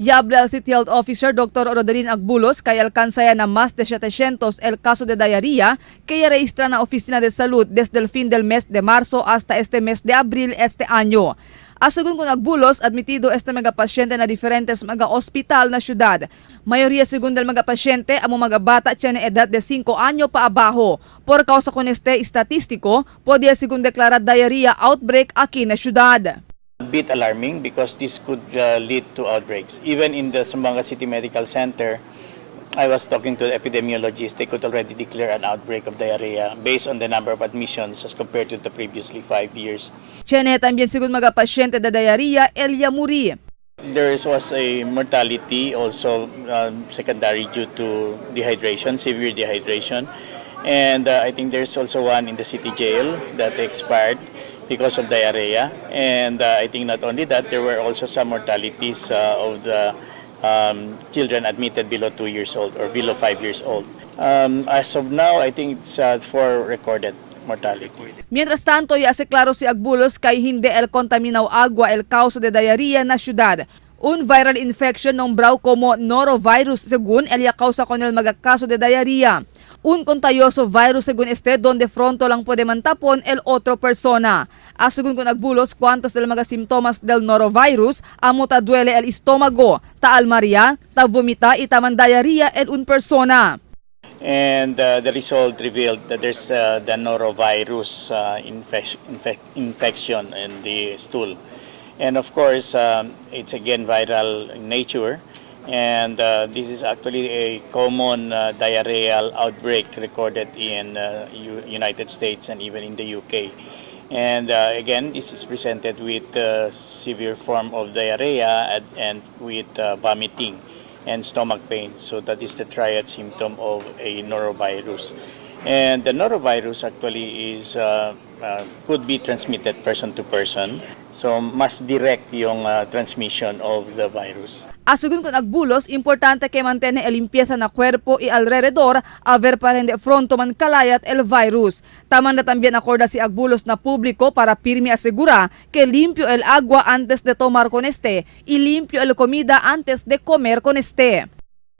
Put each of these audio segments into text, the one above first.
Ya habla el City Health Officer Dr. Rodalyn Agbulos que alcanza ya na más de 700 el caso de diarrea que ya registra na Oficina de Salud desde el fin del mes de marzo hasta este mes de abril este año. Asegun con Agbulos, admitido este mga pasyente na diferentes mga ospital na syudad. Mayoría según del mga pasyente amo mga bata tiene edad de 5 anyo pa abajo. Por causa con este estadístico, podía según declarar diarrhea outbreak aquí na syudad. A bit alarming because this could lead to outbreaks. Even in the Zamboanga City Medical Center, I was talking to the epidemiologists. They could already declare an outbreak of diarrhea based on the number of admissions as compared to the previously 5 years. Tiene también según mga pasyente de diarrhea, Elia Muri. There was a mortality also secondary due to dehydration, severe dehydration. And I think there's also one in the city jail that expired because of diarrhea. And I think not only that, there were also some mortalities of the children admitted below 2 years old or below 5 years old. As of now, I think it's 4 recorded mortality. Mientras tanto, ya hace claro si Agbulos kay hindi el contaminaw agua el causa de diarrhea na syudad. Un viral infection ng braw como norovirus según el causa con el mga caso de diarrhea. Un contagioso virus según este donde pronto lang puede mantapon el otro persona. Según con Agbulos, cuantos del mga simptomas del norovirus, amo ta duele el estómago, ta almaria, ta vomita y taman diarrhea el un persona. And the result revealed that there's the norovirus infection in the stool. And of course, it's again viral in nature. And this is actually a common diarrheal outbreak recorded in United States and even in the UK. And again, this is presented with severe form of diarrhea and with vomiting and stomach pain. So that is the triad symptom of a norovirus. And the norovirus actually is could be transmitted person to person. So mas direct yung transmission of the virus. Según con Agbulos, importante que mantiene el limpieza na cuerpo y alrededor a ver para hindi pronto man kalayat el virus. Taman na también acorda si Agbulos na público para firme asegura que limpio el agua antes de tomar con este y limpio el comida antes de comer con este.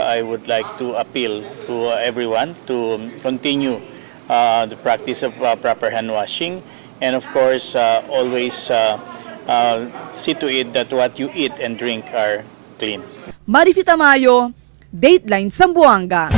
I would like to appeal to everyone to continue the practice of proper hand washing and of course always see to it that what you eat and drink are clean. Marifita Mayo, Dateline Zamboanga.